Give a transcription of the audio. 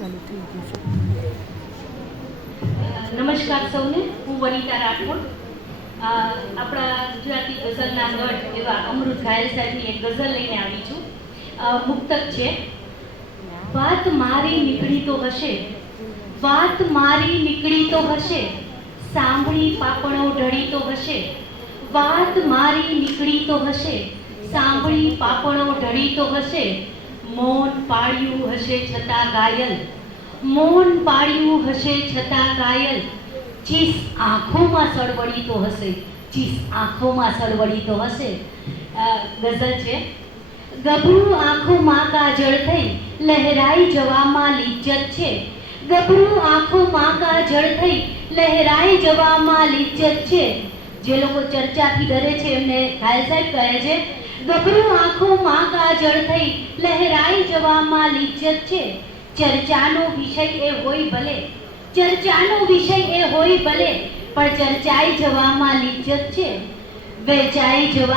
ચાલુ થઈ ગયું છે. નમસ્કાર સૌને, હું વનિતા રાઠોડ. આપણા ગુજરાતી ગઝલના ગઢ એવા અમૃત ઘાયલ સાહેબની એક ગઝલ લઈને આવી છું. મુક્તક છે. વાત મારી નીકળી તો હશે. વાત મારી નીકળી તો હશે. સાંભળી પાપણો ઢળી તો હશે. વાત મારી નીકળી તો હશે. સાંભળી પાપણો ઢળી તો હશે. મૌન પાળ્યું હશે છતાં ગાયલ મૌન પાળ્યું હશે છતાં ગાયલ ચીસ આંખોમાં સળવડી તો હશે. ચીસ આંખોમાં સળવડી તો હશે. ગઝલ છે. ગભરું આંખોમાં કાજળ થઈ, લહેરાઈ જવામાં લિજ્જત છે. ગભરું આંખોમાં કાજળ થઈ, લહેરાઈ જવામાં લિજ્જત છે. જે લોકો ચર્ચાથી ડરે છે, એમને ઘાયલ સાહેબ કહે છે ગભરું આંખોમાં કાજળ થઈ લહેરાઈ જવામાં લિજ્જત છે. ચર્ચાનો વિષય એ હોય ભલે, ચર્ચાનો વિષય એ હોય ભલે, પણ ચર્ચાઈ જવામાં લિજ્જત છે. વેચાઈ જવા